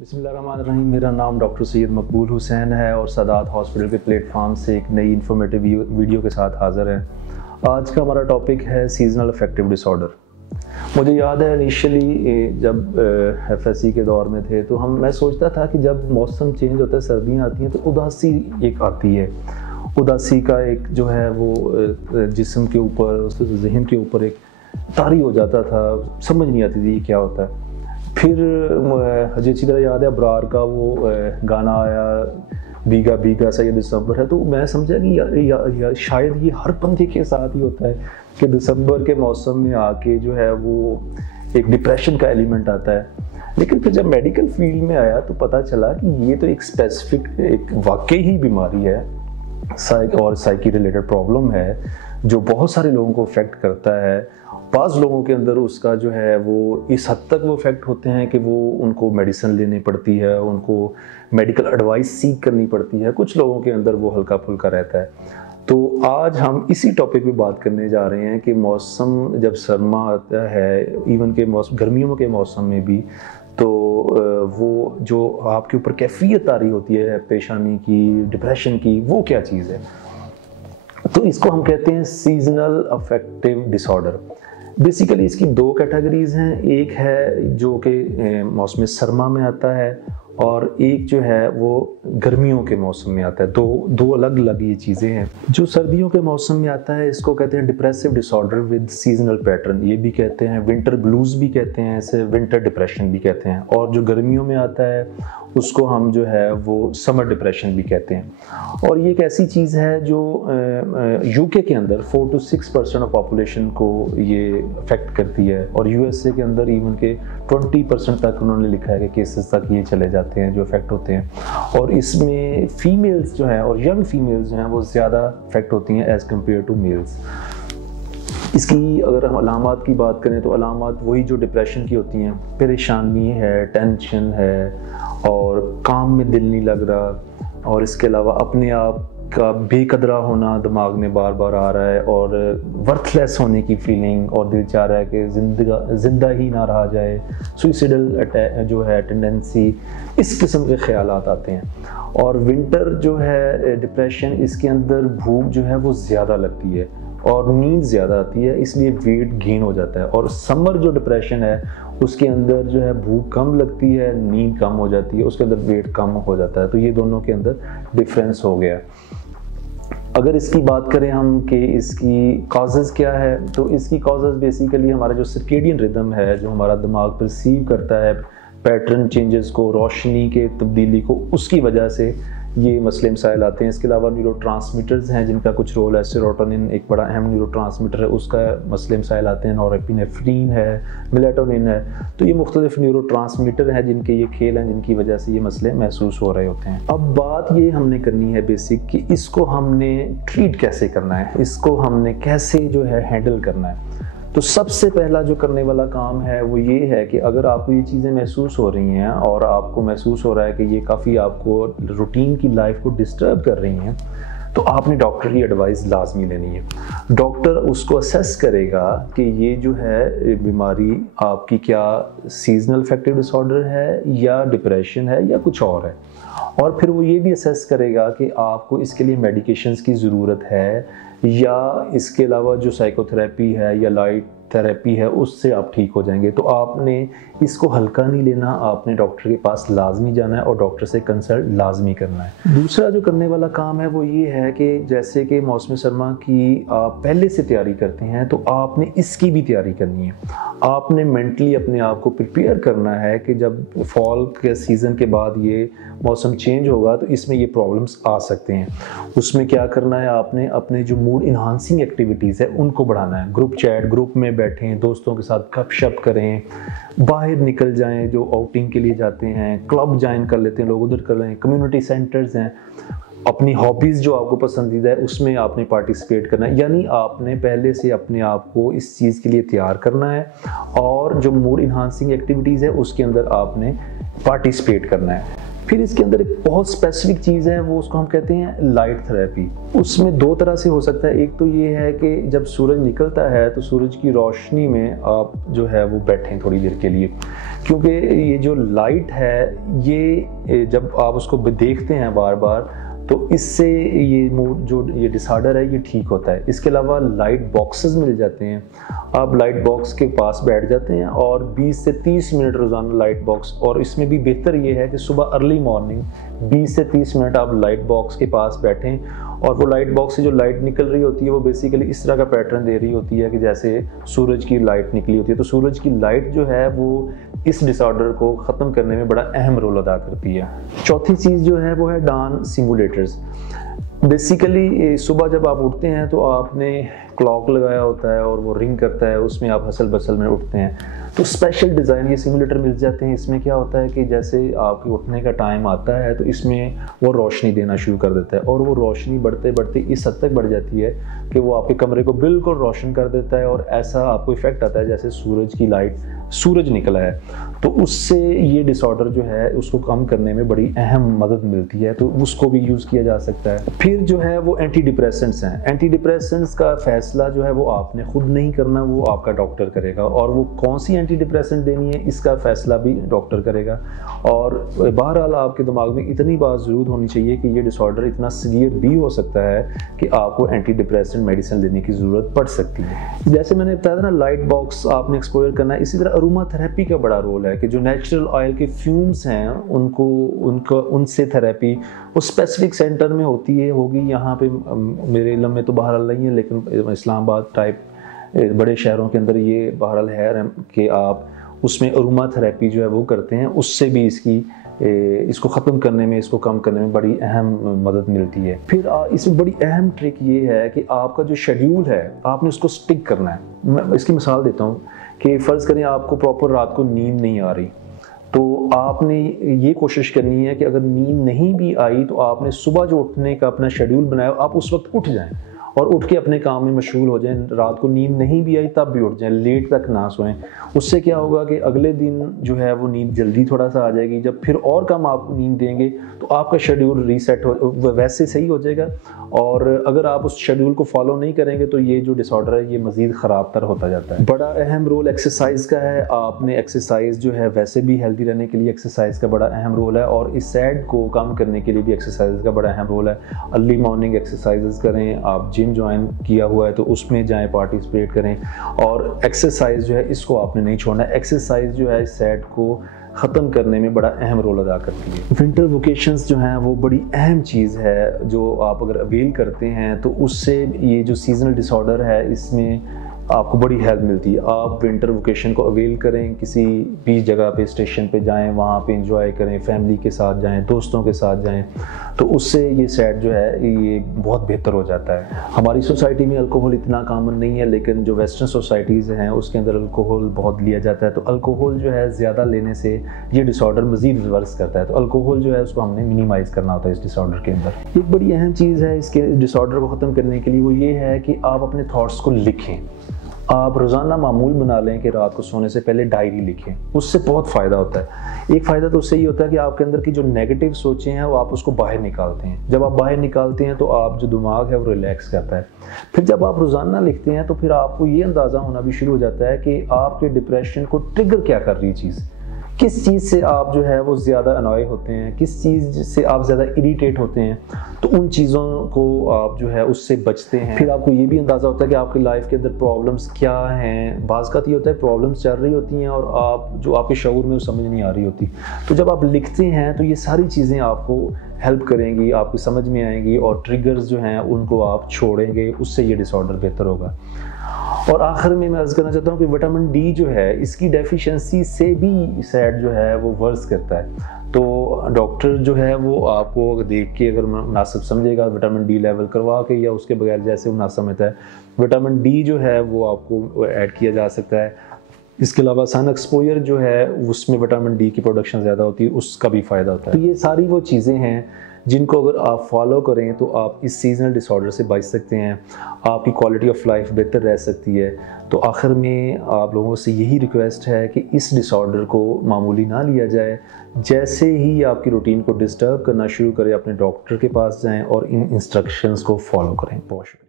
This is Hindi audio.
बिस्मिल्लाहिर्रहमानिर्रहीम। मेरा नाम डॉक्टर सैयद मकबूल हुसैन है और सादात हॉस्पिटल के प्लेटफॉर्म से एक नई इन्फॉर्मेटिव वीडियो के साथ हाज़िर है। आज का हमारा टॉपिक है सीजनल अफेक्टिव डिसऑर्डर। मुझे याद है इनिशियली जब एफएससी के दौर में थे तो मैं सोचता था कि जब मौसम चेंज होता है, सर्दियाँ आती हैं तो उदासी एक आती है। उदासी का एक जो है वो जिस्म के ऊपर, उसके जहन के ऊपर एक तारी हो जाता था, समझ नहीं आती थी ये क्या होता है। फिर मुझे अच्छी तरह याद है अबरार का वो गाना आया, भीगा भीगा सा ये दिसंबर है, तो मैं समझा कि शायद ये हर बंदे के साथ ही होता है कि दिसंबर के मौसम में आके जो है वो एक डिप्रेशन का एलिमेंट आता है। लेकिन फिर जब मेडिकल फील्ड में आया तो पता चला कि ये तो एक स्पेसिफिक एक वाकई ही बीमारी है और साइकी रिलेटेड प्रॉब्लम है जो बहुत सारे लोगों को अफेक्ट करता है। बाज़ लोगों के अंदर उसका जो है वो इस हद तक वो इफेक्ट होते हैं कि वो उनको मेडिसिन लेनी पड़ती है, उनको मेडिकल एडवाइस सीख करनी पड़ती है। कुछ लोगों के अंदर वो हल्का फुल्का रहता है। तो आज हम इसी टॉपिक पे बात करने जा रहे हैं कि मौसम जब सरमा आता है, इवन के मौसम गर्मियों के मौसम में भी, तो वो जो आपके ऊपर कैफियत आ रही होती है पेशानी की, डिप्रेशन की, वो क्या चीज़ है। तो इसको हम कहते हैं सीजनल अफेक्टिव डिसऑर्डर। बेसिकली इसकी दो कैटेगरीज हैं। एक है जो कि मौसम सरमा में आता है और एक जो है वो गर्मियों के मौसम में आता है। दो अलग अलग ये चीज़ें हैं। जो सर्दियों के मौसम में आता है इसको कहते हैं depressive disorder with seasonal pattern, ये भी कहते हैं विंटर ब्लूज भी कहते हैं, इसे विंटर डिप्रेशन भी कहते हैं। और जो गर्मियों में आता है उसको हम जो है वो समर डिप्रेशन भी कहते हैं। और ये एक ऐसी चीज़ है जो यूके के अंदर 4 to 6% ऑफ पॉपुलेशन को ये अफेक्ट करती है और यूएसए के अंदर इवन के 20% तक उन्होंने लिखा है कि केसेस तक ये चले जाते हैं जो अफेक्ट होते हैं। और इसमें फीमेल्स जो हैं और यंग फीमेल्स जो हैं वो ज़्यादा अफेक्ट होती हैं एज़ कम्पेयर टू मेल्स। इसकी अगर हम अलामात की बात करें तो अलामात वही जो डिप्रेशन की होती हैं, परेशानी है, टेंशन है और काम में दिल नहीं लग रहा, और इसके अलावा अपने आप का बेकदरा होना दिमाग में बार बार आ रहा है और वर्थलेस होने की फीलिंग, और दिल चाह रहा है कि जिंदा ही ना रहा जाए, सुइसाइडल जो है टेंडेंसी, इस किस्म के ख्यालात आते हैं। और विंटर जो है डिप्रेशन, इसके अंदर भूख जो है वो ज़्यादा लगती है और नींद ज़्यादा आती है, इसलिए वेट गेन हो जाता है। और समर जो डिप्रेशन है उसके अंदर जो है भूख कम लगती है, नींद कम हो जाती है, उसके अंदर वेट कम हो जाता है। तो ये दोनों के अंदर डिफरेंस हो गया। अगर इसकी बात करें हम कि इसकी कॉजेज़ क्या है, तो इसकी कॉजेज़ बेसिकली हमारा जो सर्केडियन रिदम है, जो हमारा दिमाग परसीव करता है पैटर्न चेंजेस को, रोशनी के तब्दीली को, उसकी वजह से ये मसले मसाइल आते हैं। इसके अलावा न्यूरोट्रांसमीटर्स हैं जिनका कुछ रोल है, सेरोटोनिन एक बड़ा अहम न्यूरोट्रांसमीटर है, उसका मसले मसाइल आते हैं। नॉरएपिनेफ्रिन है, मेलाटोनिन है, तो ये मुख्तलिफ न्यूरोट्रांसमीटर हैं जिनके ये खेल हैं, जिनकी वजह से ये मसले महसूस हो रहे होते हैं। अब बात ये हमने करनी है बेसिक कि इसको हमने ट्रीट कैसे करना है, इसको हमने कैसे जो है हैंडल करना है। तो सबसे पहला जो करने वाला काम है वो ये है कि अगर आपको ये चीज़ें महसूस हो रही हैं और आपको महसूस हो रहा है कि ये काफ़ी आपको रूटीन की लाइफ को डिस्टर्ब कर रही हैं, तो आपने डॉक्टर की एडवाइस लाजमी लेनी है। डॉक्टर उसको असेस करेगा कि ये जो है बीमारी आपकी क्या सीजनल अफेक्टिव डिसऑर्डर है या डिप्रेशन है या कुछ और है। और फिर वो ये भी असेस करेगा कि आपको इसके लिए मेडिकेशंस की ज़रूरत है या इसके अलावा जो साइकोथेरेपी है या लाइट थेरेपी है उससे आप ठीक हो जाएंगे। तो आपने इसको हल्का नहीं लेना, आपने डॉक्टर के पास लाजमी जाना है और डॉक्टर से कंसल्ट लाजमी करना है। दूसरा जो करने वाला काम है वो ये है कि जैसे कि मौसम सरमा की आप पहले से तैयारी करते हैं तो आपने इसकी भी तैयारी करनी है। आपने मेंटली अपने आप को प्रिपेयर करना है कि जब फॉल के सीज़न के बाद ये मौसम चेंज होगा तो इसमें ये प्रॉब्लम्स आ सकते हैं। उसमें क्या करना है, आपने अपने जो मूड इन्हांसिंग एक्टिविटीज़ है उनको बढ़ाना है। ग्रुप चैट, ग्रुप में बैठें, दोस्तों के साथ गपशप करें, बाहर निकल जाएं, जो आउटिंग के लिए जाते हैं, क्लब ज्वाइन कर लेते हैं लोग, उधर कर लें, कम्युनिटी सेंटर्स हैं, अपनी हॉबीज़ जो आपको पसंदीदा है उसमें आपने पार्टिसिपेट करना है। यानी आपने पहले से अपने आप को इस चीज़ के लिए तैयार करना है और जो मूड इन्हांसिंग एक्टिविटीज़ है उसके अंदर आपने पार्टिसिपेट करना है। फिर इसके अंदर एक बहुत स्पेसिफिक चीज़ है, वो उसको हम कहते हैं लाइट थेरेपी। उसमें दो तरह से हो सकता है। एक तो ये है कि जब सूरज निकलता है तो सूरज की रोशनी में आप जो है वो बैठें थोड़ी देर के लिए, क्योंकि ये जो लाइट है ये जब आप उसको देखते हैं बार बार तो इससे ये मूड जो ये डिसऑर्डर है ये ठीक होता है। इसके अलावा लाइट बॉक्सेस मिल जाते हैं, आप लाइट बॉक्स के पास बैठ जाते हैं और 20 से 30 मिनट रोज़ाना लाइट बॉक्स, और इसमें भी बेहतर ये है कि सुबह अर्ली मॉर्निंग 20 से 30 मिनट आप लाइट बॉक्स के पास बैठें और वो लाइट बॉक्स से जो लाइट निकल रही होती है वो बेसिकली इस तरह का पैटर्न दे रही होती है कि जैसे सूरज की लाइट निकली होती है। तो सूरज की लाइट जो है वो इस डिसऑर्डर को ख़त्म करने में बड़ा अहम रोल अदा करती है। चौथी चीज़ जो है वो है डान सिमुलेटर्स। बेसिकली सुबह जब आप उठते हैं तो आपने क्लॉक लगाया होता है और वो रिंग करता है, उसमें आप हसल बसल में उठते हैं। तो स्पेशल डिज़ाइन ये सिमुलेटर मिल जाते हैं। इसमें क्या होता है कि जैसे आपके उठने का टाइम आता है तो इसमें वो रोशनी देना शुरू कर देता है और वो रोशनी बढ़ते बढ़ते इस हद तक बढ़ जाती है कि वो आपके कमरे को बिल्कुल रोशन कर देता है और ऐसा आपको इफेक्ट आता है जैसे सूरज की लाइट, सूरज निकला है। तो उससे ये डिसऑर्डर जो है उसको कम करने में बड़ी अहम मदद मिलती है, तो उसको भी यूज़ किया जा सकता है। फिर जो है वो एंटी डिप्रेसेंट्स हैं। एंटी डिप्रेसेंट्स का फैसला जो है वो आपने खुद नहीं करना, वो आपका डॉक्टर करेगा, और वो कौन सी एंटी डिप्रेसेंट देनी है इसका फैसला भी डॉक्टर करेगा। और बहरहाल आपके दिमाग में इतनी बात ज़रूर होनी चाहिए कि ये डिसऑर्डर इतना सीवियर भी हो सकता है कि आपको एंटी डिप्रेसेंट मेडिसिन लेने की ज़रूरत पड़ सकती है। जैसे मैंने बताया था ना, लाइट बॉक्स आपने एक्सपोजर करना है। इसी तरह अरोमा थेरेपी का बड़ा रोल है कि जो नेचुरल ऑयल के फ्यूम्स हैं उनसे थेरेपी वो स्पेसिफिक सेंटर में होगी। यहाँ पे मेरे इल्म में तो बहरहाल नहीं है, लेकिन इस्लामाबाद टाइप बड़े शहरों के अंदर ये बहरहाल है कि आप उसमें अरोमा थेरेपी जो है वो करते हैं। उससे भी इसको ख़त्म करने में, इसको कम करने में बड़ी अहम मदद मिलती है। फिर इसमें बड़ी अहम ट्रिक ये है कि आपका जो शेड्यूल है आपने उसको स्टिक करना है। मैं इसकी मिसाल देता हूँ कि फ़र्ज़ करें आपको प्रॉपर रात को नींद नहीं आ रही, तो आपने ये कोशिश करनी है कि अगर नींद नहीं भी आई तो आपने सुबह जो उठने का अपना शेड्यूल बनाया आप उस वक्त उठ जाएं और उठ के अपने काम में मशगूल हो जाएं। रात को नींद नहीं भी आई तब भी उठ जाएं, लेट तक ना सोएं। उससे क्या होगा कि अगले दिन जो है वो नींद जल्दी थोड़ा सा आ जाएगी। जब फिर और कम आप नींद देंगे तो आपका शेड्यूल रीसेट हो वैसे सही हो जाएगा। और अगर आप उस शेड्यूल को फॉलो नहीं करेंगे तो ये जो डिसऑर्डर है ये मज़ीद ख़राब तर होता जाता है। बड़ा अहम रोल एक्सरसाइज का है। आपने एक्सरसाइज जो है वैसे भी हेल्दी रहने के लिए एक्सरसाइज का बड़ा अहम रोल है, और इस सैड को कम करने के लिए भी एक्सरसाइज का बड़ा अहम रोल है। अर्ली मॉर्निंग एक्सरसाइजेस करें, आप जिम ज्वाइन किया हुआ है तो उसमें जाएं, पार्टिसिपेट करें। और एक्सरसाइज जो है इसको आपने नहीं छोड़ना। एक्सरसाइज जो है इस सैड को ख़त्म करने में बड़ा अहम रोल अदा करती है। विंटर वेकेशंस जो हैं वो बड़ी अहम चीज़ है जो आप अगर अवेल करते हैं तो उससे ये जो सीजनल डिसऑर्डर है इसमें आपको बड़ी हेल्प मिलती है। आप विंटर वेकेशन को अवेल करें, किसी भी जगह पे स्टेशन पे जाएं, वहाँ पे एंजॉय करें, फैमिली के साथ जाएं, दोस्तों के साथ जाएं, तो उससे ये सैड जो है ये बहुत बेहतर हो जाता है। हमारी सोसाइटी में अल्कोहल इतना कॉमन नहीं है, लेकिन जो वेस्टर्न सोसाइटीज़ हैं उसके अंदर अल्कोहल बहुत लिया जाता है। तो अल्कोहल जो है ज़्यादा लेने से ये डिसऑर्डर मज़ीद रिवर्स करता है। तो अल्कोहल जो है उसको हमने मिनिमाइज़ करना होता है इस डिसऑर्डर के अंदर। एक बड़ी अहम चीज़ है इसके डिसऑर्डर को ख़त्म करने के लिए, वो ये है कि आप अपने थाट्स को लिखें। आप रोज़ाना मामूल बना लें कि रात को सोने से पहले डायरी लिखें, उससे बहुत फ़ायदा होता है। एक फ़ायदा तो उससे ये होता है कि आपके अंदर की जो नेगेटिव सोचें हैं वो आप उसको बाहर निकालते हैं। जब आप बाहर निकालते हैं तो आप जो दिमाग है वो रिलैक्स करता है। फिर जब आप रोज़ाना लिखते हैं तो फिर आपको ये अंदाज़ा होना भी शुरू हो जाता है कि आपके डिप्रेशन को ट्रिगर क्या कर रही चीज़, किस चीज़ से आप जो है वो ज़्यादा अनॉय होते हैं, किस चीज़ से आप ज़्यादा इरिटेट होते हैं, तो उन चीज़ों को आप जो है उससे बचते हैं। फिर आपको ये भी अंदाज़ा होता है कि आपकी लाइफ के अंदर प्रॉब्लम्स क्या हैं। बाज़ का ये होता है प्रॉब्लम्स चल रही होती हैं और आप जो आपके शऊर में वो समझ नहीं आ रही होती। तो जब आप लिखते हैं तो ये सारी चीज़ें आपको हेल्प करेंगी, आपकी समझ में आएंगी और ट्रिगर्स जो हैं उनको आप छोड़ेंगे, उससे ये डिसऑर्डर बेहतर होगा। और आखिर में मैं अर्ज़ करना चाहता हूँ कि विटामिन डी जो है इसकी डेफिशिएंसी से भी सैड जो है वो वर्स करता है। तो डॉक्टर जो है वो आपको देख के अगर मुनासिब समझेगा विटामिन डी लेवल करवा के या उसके बगैर जैसे मुनासिब समझता है, विटामिन डी जो है वो आपको ऐड किया जा सकता है। इसके अलावा सन एक्सपोजर जो है उसमें विटामिन डी की प्रोडक्शन ज़्यादा होती है, उसका भी फ़ायदा होता है। तो ये सारी वो चीज़ें हैं जिनको अगर आप फॉलो करें तो आप इस सीजनल डिसऑर्डर से बच सकते हैं, आपकी क्वालिटी ऑफ लाइफ बेहतर रह सकती है। तो आखिर में आप लोगों से यही रिक्वेस्ट है कि इस डिसऑर्डर को मामूली ना लिया जाए। जैसे ही आपकी रूटीन को डिस्टर्ब करना शुरू करें अपने डॉक्टर के पास जाएं और इन इंस्ट्रक्शंस को फॉलो करें। बहुत शुक्रिया।